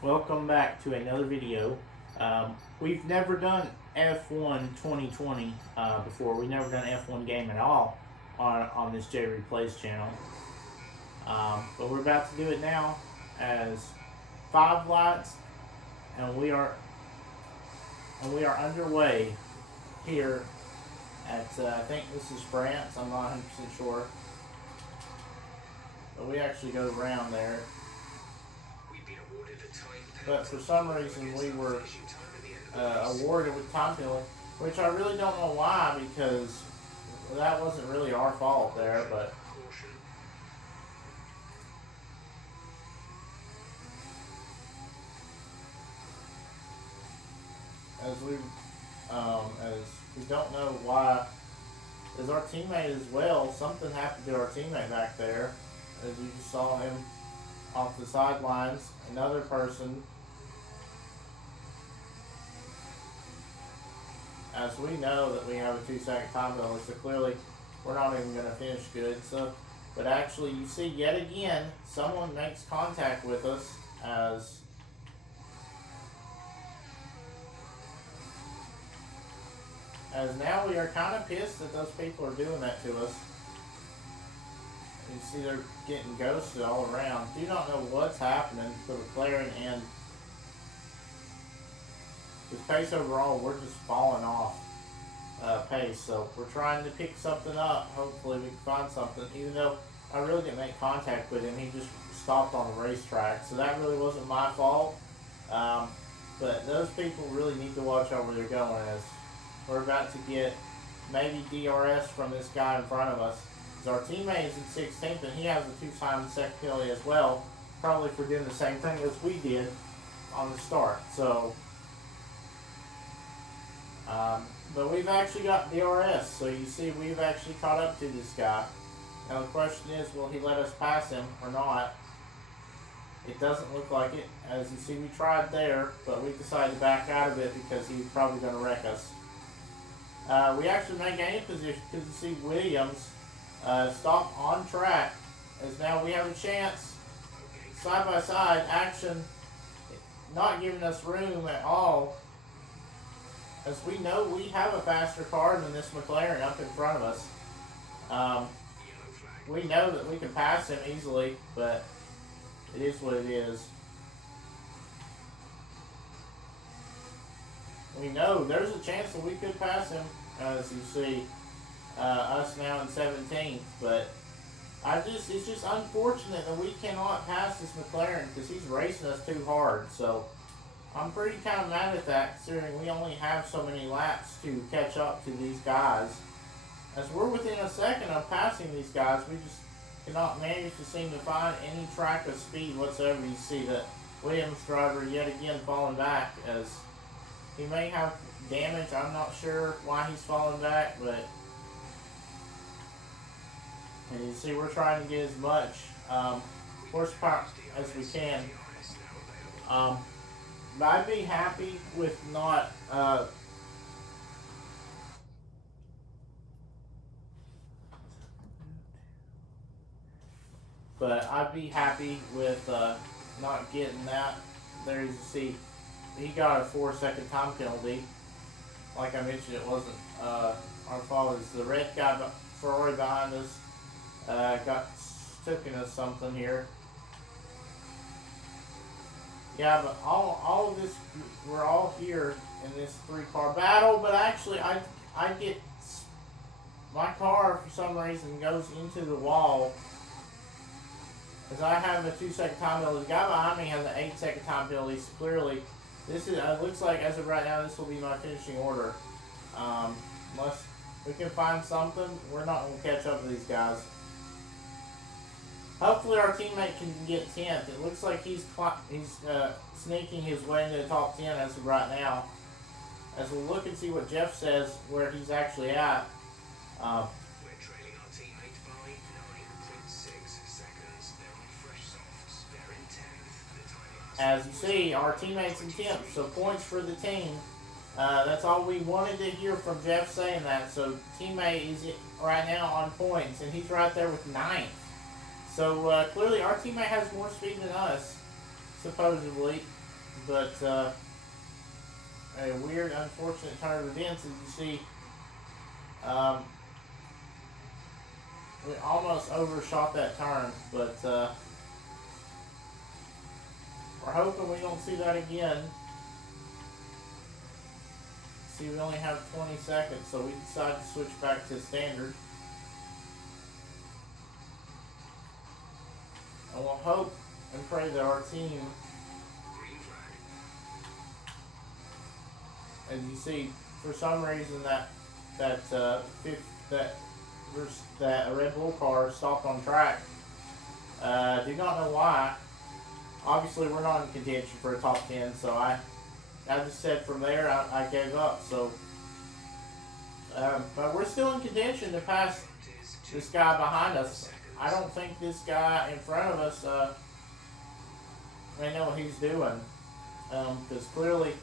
Welcome back to another video. We've never done F1 2020 before. We've never done F1 game at all on this J Replays channel. But we're about to do it now as 5 lights, and we are underway here at I think this is France. I'm not 100% sure, but we actually go around there. But for some reason we were awarded with time penalty, which I really don't know why, because that wasn't really our fault there. But as we don't know why, as our teammate as well, something happened to our teammate back there, as you just saw him off the sidelines. Another person, as we know that we have a 2-second time penalty, so clearly we're not even going to finish good. So, but actually, you see yet again, someone makes contact with us as now we are kind of pissed that those people are doing that to us. You see they're getting ghosted all around. Do not know what's happening to McLaren and this pace overall. We're just falling off pace, so we're trying to pick something up. Hopefully we can find something, even though I really didn't make contact with him. He just stopped on the racetrack, so that really wasn't my fault. But those people really need to watch out where they're going, as we're about to get maybe DRS from this guy in front of us. Our teammate is in 16th, and he has a 2-time second penalty as well, probably for doing the same thing as we did on the start. So, but we've actually got DRS, so you see we've actually caught up to this guy. Now the question is, will he let us pass him or not? It doesn't look like it. As you see, we tried there, but we decided to back out of it because he was probably going to wreck us. We actually may gain position because you see Williams stop on track, as now we have a chance. Side by side action, not giving us room at all, as we know we have a faster car than this McLaren up in front of us. We know that we can pass him easily, but it is what it is. We know there's a chance that we could pass him, as you see. Us now in 17th, but it's just unfortunate that we cannot pass this McLaren because he's racing us too hard. So I'm pretty kind of mad at that, considering we only have so many laps to catch up to these guys. As we're within a second of passing these guys, we just cannot manage to seem to find any track of speed whatsoever. You see that Williams driver yet again falling back, as he may have damage. I'm not sure why he's falling back, but and you see we're trying to get as much horsepower as we can. But I'd be happy with not not getting that. There you see he got a 4-second time penalty. Like I mentioned, it wasn't our fault. It's the red guy, Ferrari behind us, taking us something here. Yeah, but all of this, we're all here in this 3-car battle, but actually I get, my car for some reason goes into the wall, as I have a 2-second time penalty. The guy behind me has an 8-second time penalty, so clearly this is, looks like as of right now this will be my finishing order. Unless we can find something, we're not going to catch up to these guys. Hopefully our teammate can get 10th. It looks like he's sneaking his way into the top 10 as of right now. As we'll look and see what Jeff says where he's actually at. We're trailing our teammate by 9.6 seconds. They're on fresh softs. They're in 10th. The time As you see, our teammate's in 10th, so points for the team. That's all we wanted to hear from Jeff saying that. So teammate is right now on points, and he's right there with 9th. So clearly our teammate has more speed than us, supposedly. But a weird, unfortunate turn of events, as you see, we almost overshot that turn, but we're hoping we don't see that again. See, we only have 20 seconds, so we decided to switch back to standard. And we'll hope and pray that our team, as you see, for some reason that a Red Bull car stopped on track. Do not know why. Obviously, we're not in contention for a top 10, so I just said from there I gave up. So, but we're still in contention to pass this guy behind us. I don't think this guy in front of us may know what he's doing, because clearly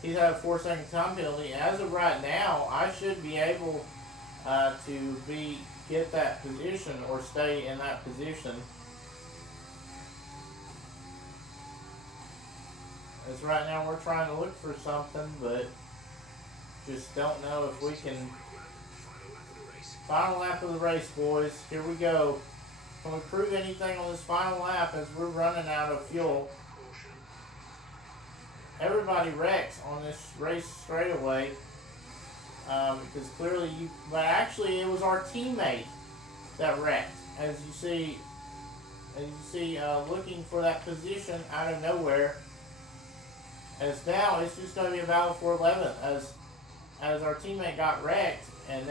he's had a 4-second time penalty. As of right now, I should be able to get that position or stay in that position. As right now we're trying to look for something, but just don't know if we can. Final lap of the race, boys. Here we go. Can we prove anything on this final lap as we're running out of fuel? Everybody wrecks on this race straightaway because clearly but actually it was our teammate that wrecked. As you see, looking for that position out of nowhere. As now it's just going to be a battle for 11th as our teammate got wrecked, and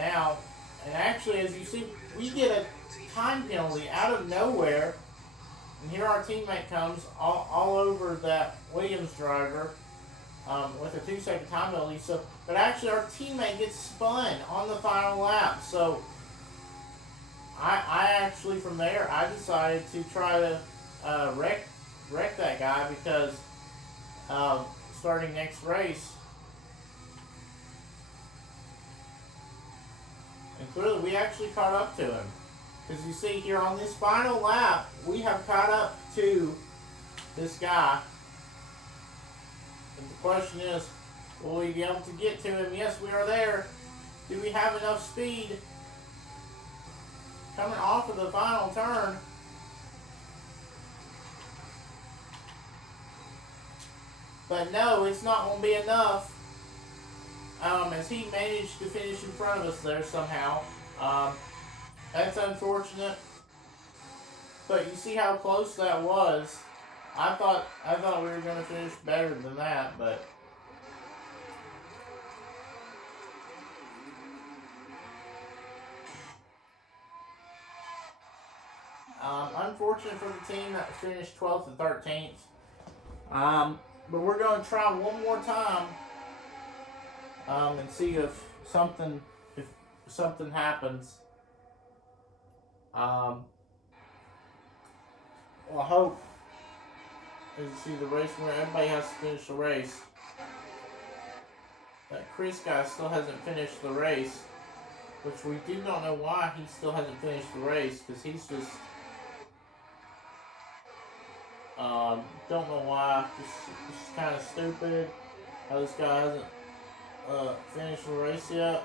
actually as you see, we get a time penalty out of nowhere, and here our teammate comes all over that Williams driver with a 2-second time penalty. So, but actually our teammate gets spun on the final lap. So I actually from there I decided to try to wreck that guy because starting next race. And clearly we actually caught up to him. Because you see here on this final lap, we have caught up to this guy. And the question is, will we be able to get to him? Yes, we are there. Do we have enough speed? Coming off of the final turn. But no, it's not going to be enough. As he managed to finish in front of us there somehow. That's unfortunate. But you see how close that was. I thought we were going to finish better than that, but unfortunate for the team that finished 12th and 13th. But we're going to try one more time and see if something happens. Well, I hope, as you see the race where everybody has to finish the race. That Chris guy still hasn't finished the race, which we do not know why he still hasn't finished the race, because he's just don't know why. Just kind of stupid how this guy hasn't finished the race yet.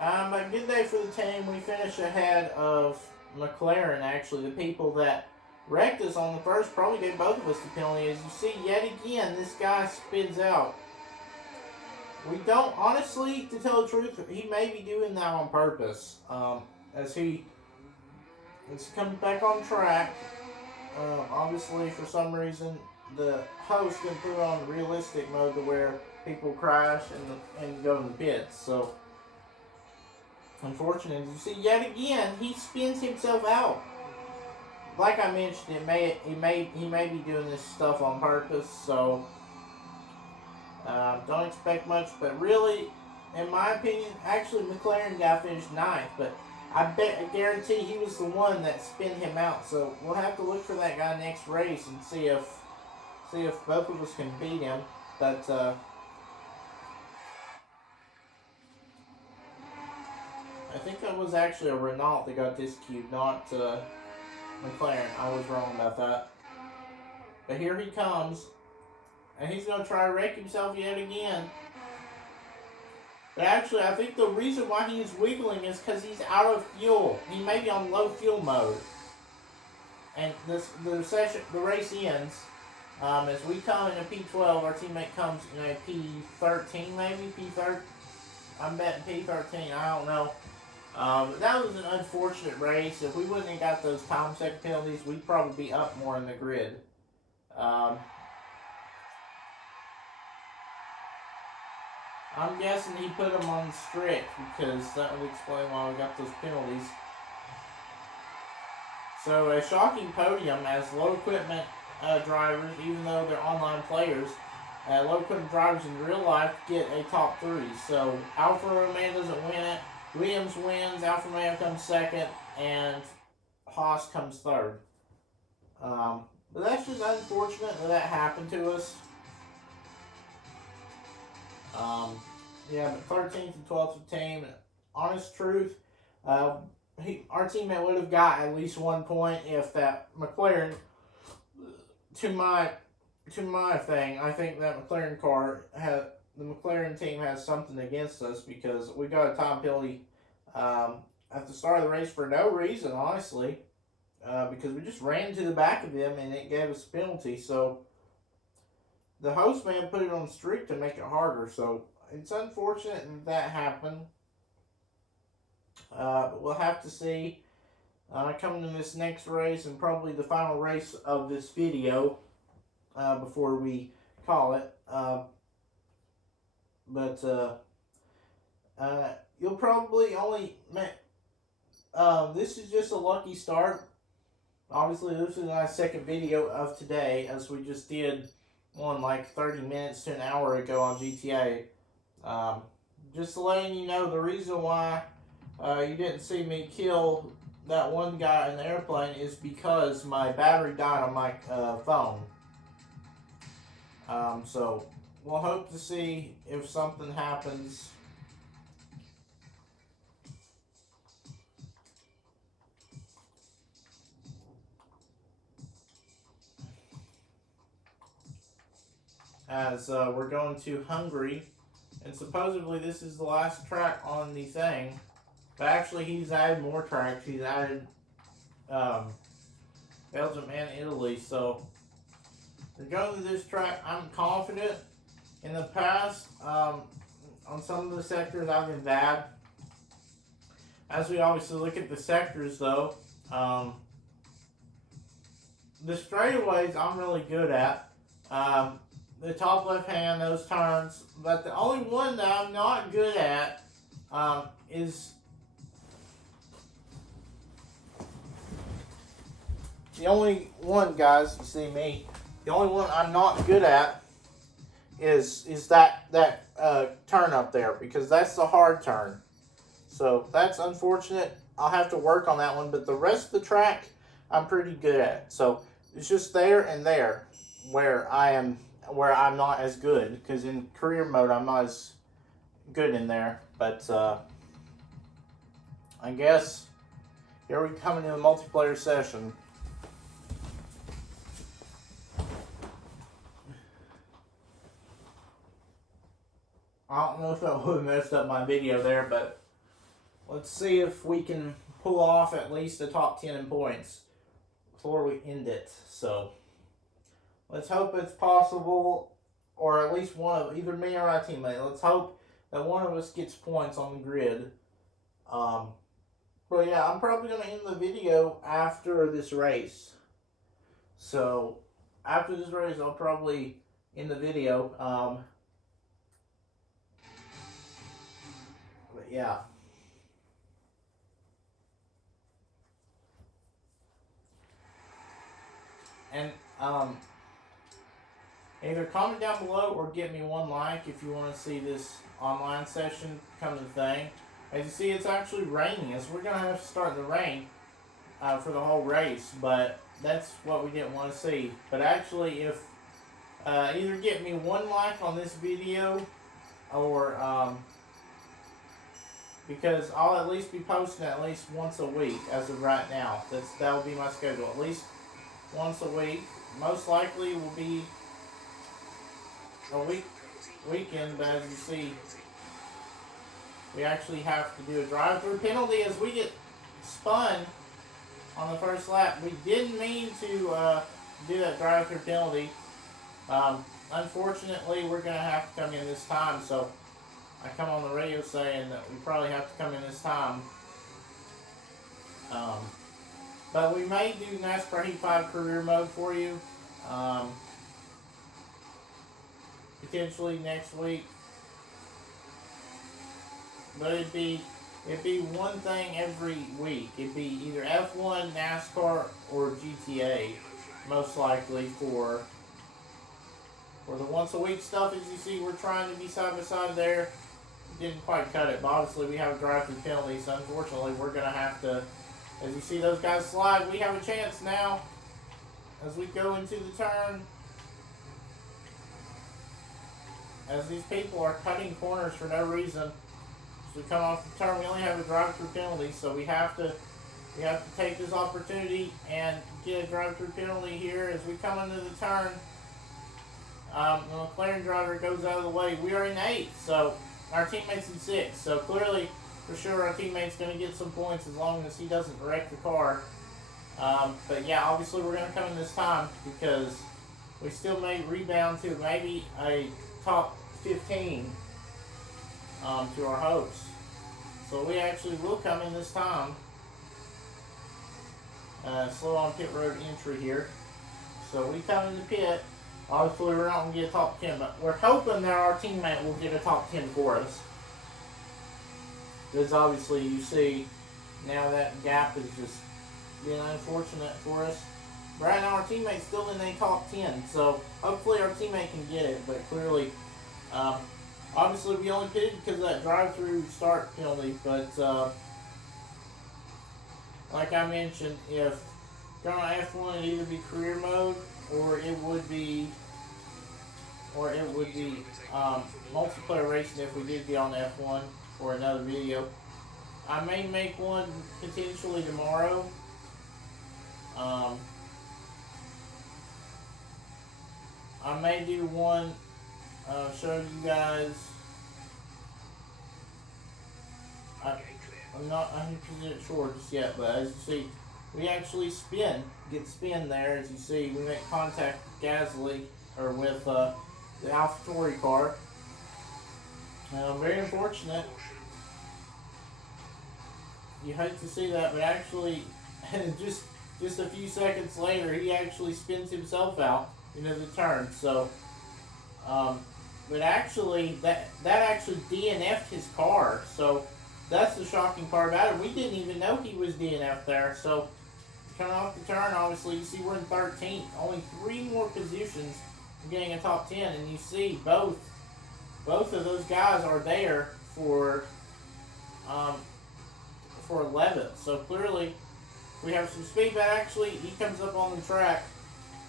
A good day for the team. We finished ahead of McLaren, actually. The people that wrecked us on the first probably gave both of us the penalty. As you see, yet again, this guy spins out. We don't, honestly, to tell the truth, he may be doing that on purpose. As he comes back on track, obviously, for some reason, the host didn't put it on realistic mode to where people crash and go in the pits. So, unfortunate. As you see, yet again, he spins himself out. Like I mentioned, he may be doing this stuff on purpose. So, don't expect much. But really, in my opinion, actually, McLaren guy finished 9th. But I guarantee he was the one that spinned him out. So we'll have to look for that guy next race and see if both of us can beat him. But I think that was actually a Renault that got disqueued, not McLaren. I was wrong about that. But here he comes. And he's going to try to wreck himself yet again. But actually, I think the reason why he's wiggling is because he's out of fuel. He may be on low fuel mode. And the race ends. As we come in a P12, our teammate comes in a P13 maybe? P13? I'm betting P13, I don't know. But that was an unfortunate race. If we wouldn't have got those time second penalties, we'd probably be up more in the grid. I'm guessing he put them on strict because that would explain why we got those penalties. So a shocking podium as low equipment drivers, even though they're online players, low equipment drivers in real life get a top 3. So Alfa Romeo doesn't win it. Williams wins, Alfa Romeo comes second, and Haas comes third. But that's just unfortunate that happened to us. Yeah, but 13th and 12th team. Honest truth, our teammate would have got at least 1 point if that McLaren. To my thing, I think that the McLaren team has something against us because we got a time penalty at the start of the race for no reason, honestly, because we just ran to the back of them and it gave us a penalty. So the host man put it on strict to make it harder. So it's unfortunate that happened. But we'll have to see coming to this next race and probably the final race of this video before we call it. But you'll probably only... this is just a lucky start. Obviously, this is my second video of today, as we just did one like 30 minutes to an hour ago on GTA. Just letting you know the reason why you didn't see me kill that one guy in the airplane is because my battery died on my phone. So we'll hope to see if something happens. As we're going to Hungary, and supposedly this is the last track on the thing, but actually he's added more tracks. He's added Belgium and Italy, so we're going to this track. I'm confident. In the past, on some of the sectors I've been bad. As we obviously look at the sectors though, the straightaways I'm really good at. The top left hand, those turns, but the only one that I'm not good at is the only one, guys. You see me. The only one I'm not good at is that turn up there, because that's the hard turn. So that's unfortunate. I'll have to work on that one, but the rest of the track I'm pretty good at. So it's just there and there where I'm not as good, because in career mode I'm not as good in there. But I guess here we come into the multiplayer session. I don't know if that would have messed up my video there, but let's see if we can pull off at least the top 10 in points before we end it. So let's hope it's possible, or at least one of either me or my teammate. Let's hope that one of us gets points on the grid. But yeah, I'm probably going to end the video after this race. So after this race, I'll probably end the video. But yeah. And either comment down below or give me one like if you want to see this online session come to the thing. As you see, it's actually raining, as we're going to have to start in the rain for the whole race, but that's what we didn't want to see. But actually, if either get me one like on this video, or because I'll at least be posting at least once a week as of right now. That'll be my schedule, at least once a week. Most likely will be a weekend, but as you see, we actually have to do a drive-through penalty as we get spun on the first lap. We didn't mean to do that drive-through penalty. Unfortunately, we're going to have to come in this time, so I come on the radio saying that we probably have to come in this time. But we may do NASCAR Heat 5 career mode for you. Potentially next week. But it'd be one thing every week. It'd be either F1, NASCAR, or GTA, most likely for the once a week stuff. As you see, we're trying to be side by side there. Didn't quite cut it, but obviously we have a drive-through penalty, so unfortunately we're going to have to, as you see those guys slide, we have a chance now as we go into the turn. As these people are cutting corners for no reason. As we come off the turn, we only have a drive-through penalty, so we have to take this opportunity and get a drive-through penalty here as we come into the turn. The McLaren driver goes out of the way. We are in 8th, so our teammate's in 6th. So clearly, for sure, our teammate's going to get some points as long as he doesn't wreck the car. But yeah, obviously we're going to come in this time because we still may rebound to maybe a top 15 to our hopes. So we actually will come in this time. Slow on pit road entry here. So we come in the pit. Obviously we're not going to get a top 10, but we're hoping that our teammate will get a top 10 for us. Because obviously you see now that gap is just being unfortunate for us. Right now our teammate's still in a top 10, so hopefully our teammate can get it, but clearly, obviously we only pitted because of that drive-through start penalty, but like I mentioned, if going on F1 it'd either be career mode or it would be multiplayer racing if we did get on F1 for another video. I may make one potentially tomorrow. I may do one show you guys. I'm not 100% sure just yet, but as you see, we actually get spin there. As you see, we make contact with Gasly, or with the AlphaTauri car. Very unfortunate. You hate to see that, but actually, just a few seconds later, he actually spins himself out into the turn. So, but actually, that actually DNF'd his car. So that's the shocking part about it. We didn't even know he was DNF'd there. So coming off the turn, obviously, you see we're in 13th. Only 3 more positions from getting a top 10, and you see both of those guys are there for 11th. So clearly, we have some speed, but actually, he comes up on the track.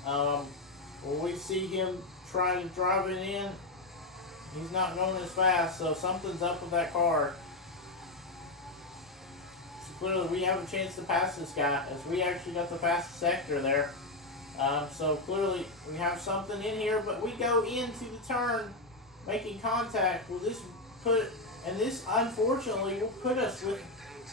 When we see him try to drive it in, he's not going as fast, so something's up with that car. So clearly, we have a chance to pass this guy, as we actually got the fastest sector there. So clearly, we have something in here, but we go into the turn, making contact. Well, this unfortunately will put us with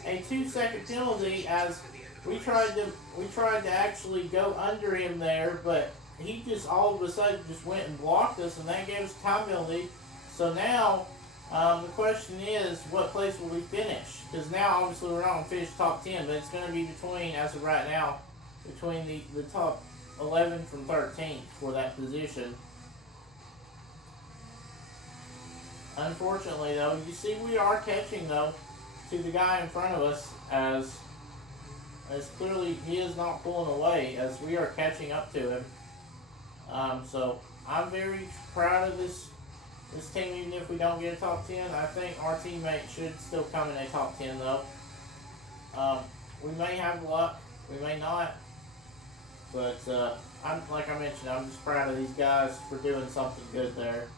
a 2-second penalty, as we tried to actually go under him there, but he just all of a sudden just went and blocked us, and that gave us a time penalty. So now the question is, what place will we finish? Because now obviously we're not going to finish top 10, but it's going to be between, as of right now, between the top 11 from 13th for that position. Unfortunately, though, you see we are catching, though, to the guy in front of us, as clearly he is not pulling away, as we are catching up to him. So I'm very proud of this team, even if we don't get a top 10. I think our teammate should still come in a top 10, though. We may have luck, we may not, but like I mentioned, I'm just proud of these guys for doing something good there.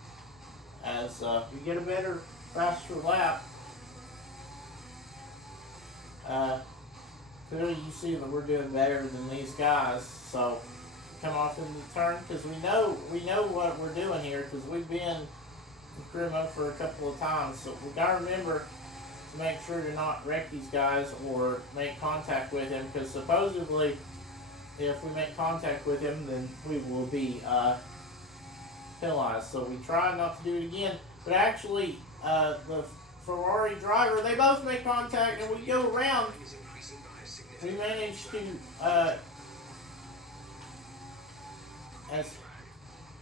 As we get a better, faster lap, clearly you see that we're doing better than these guys. So come off into the turn because we know what we're doing here because we've been in career mode for a couple of times. So we gotta remember to make sure to not wreck these guys or make contact with him because supposedly if we make contact with him then we will be penalized. So we try not to do it again. But actually the Ferrari driver, they both make contact and we go around. Is increasing by a We significant managed to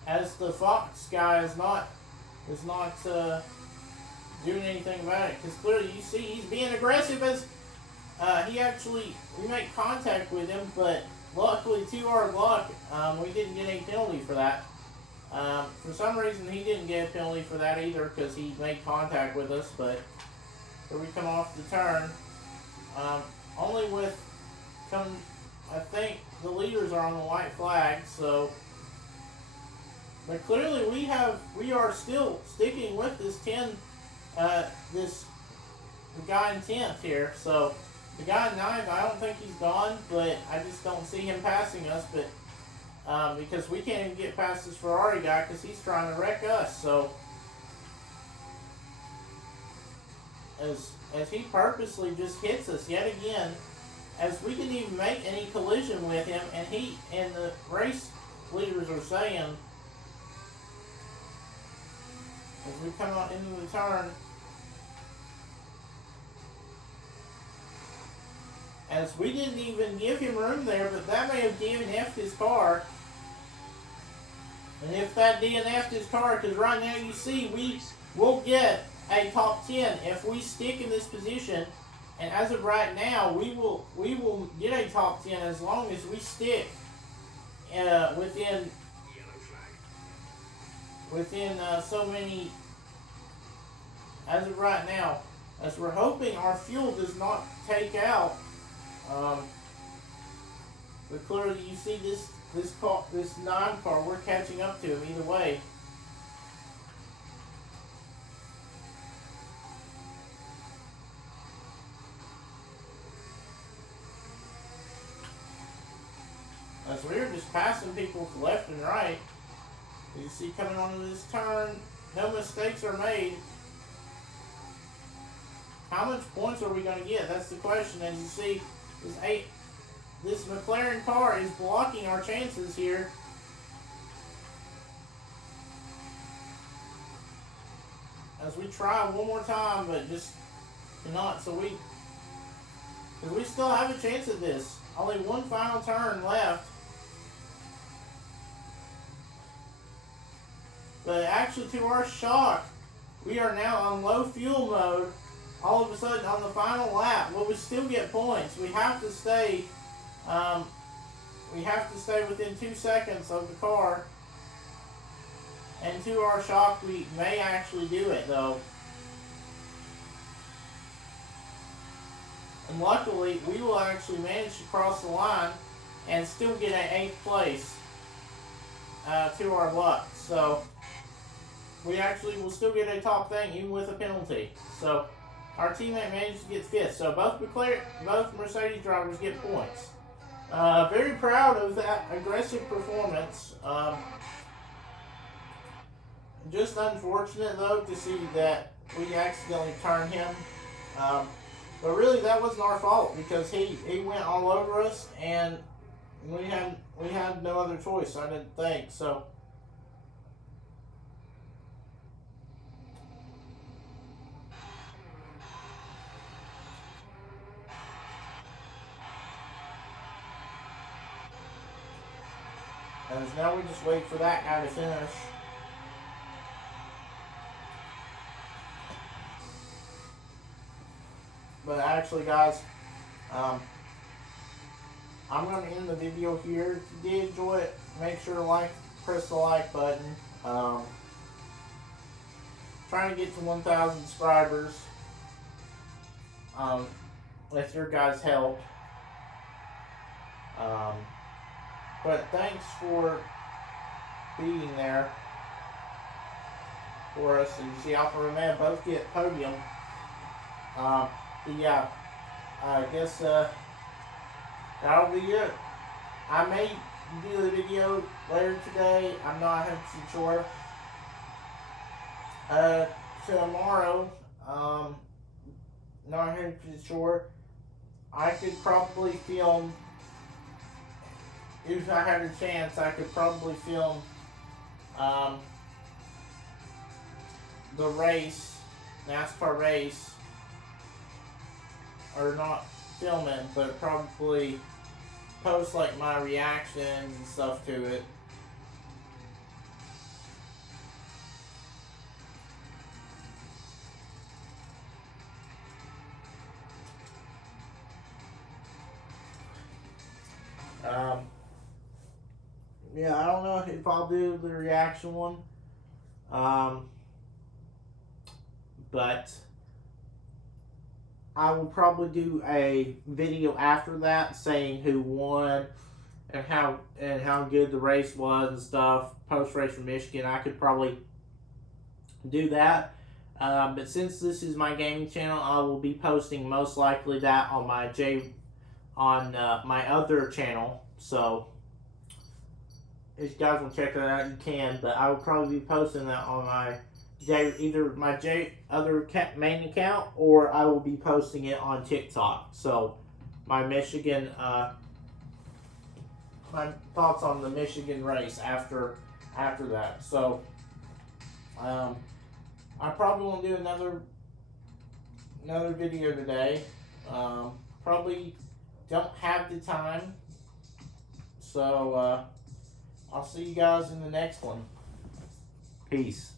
as the Fox guy is not doing anything about it because clearly you see he's being aggressive as we make contact with him, but luckily to our luck we didn't get any penalty for that. For some reason he didn't get a penalty for that either because he made contact with us, but here we come off the turn. Only with I think the leaders are on the white flag, so but clearly we are still sticking with this the guy in 10th here. So the guy in 9th, I don't think he's gone, but I just don't see him passing us. But because we can't even get past this Ferrari guy because he's trying to wreck us. So as he purposely just hits us yet again, as we didn't even make any collision with him, and the race leaders are saying. As we come out into the turn, as we didn't even give him room there, but that may have DNF'd his car. And if that DNF'd his car, because right now you see we will get a top 10 if we stick in this position. And as of right now, we will get a top 10 as long as we stick within so many. As of right now, as we're hoping our fuel does not take out, but clearly you see this 9 car, we're catching up to him either way. As we're just passing people left and right, you see coming onto this turn, no mistakes are made. How much points are we going to get? That's the question. As you see, this McLaren car is blocking our chances here. As we try one more time, but just cannot. So because we still have a chance at this. Only one final turn left. But actually, to our shock, we are now on low fuel mode. All of a sudden, on the final lap, will we still get points? We have to stay. We have to stay within 2 seconds of the car. And to our shock, we may actually do it though. And luckily, we will actually manage to cross the line and still get an 8th place to our luck. So we actually will still get a top thing even with a penalty. So our teammate managed to get 5th. So both Mercedes drivers get points. Very proud of that aggressive performance. Just unfortunate though to see that we accidentally turned him. But really that wasn't our fault because he went all over us and we had no other choice, I didn't think. So as now we just wait for that guy to finish. But actually, guys, I'm going to end the video here. If you did enjoy it, make sure to press the like button. Trying to get to 1,000 subscribers with your guys' help. But thanks for being there for us. And you see Alpha Romeo both get podium. But yeah, I guess that'll be it. I may do the video later today. I'm not 100% sure. Tomorrow, not 100% sure. I could probably film, if I had a chance, I could probably film the race, NASCAR race, or not film it, but probably post like my reactions and stuff to it. Yeah, I don't know if I'll do the reaction one. But I will probably do a video after that saying who won and how good the race was and stuff. Post race from Michigan, I could probably do that. But since this is my gaming channel, I will be posting most likely that on my my other channel. So if you guys want to check that out, you can. But I will probably be posting that on my either my other main account, or I will be posting it on TikTok. So my Michigan, my thoughts on the Michigan race after that. So I probably won't do another video today. Probably don't have the time. So I'll see you guys in the next one. Peace.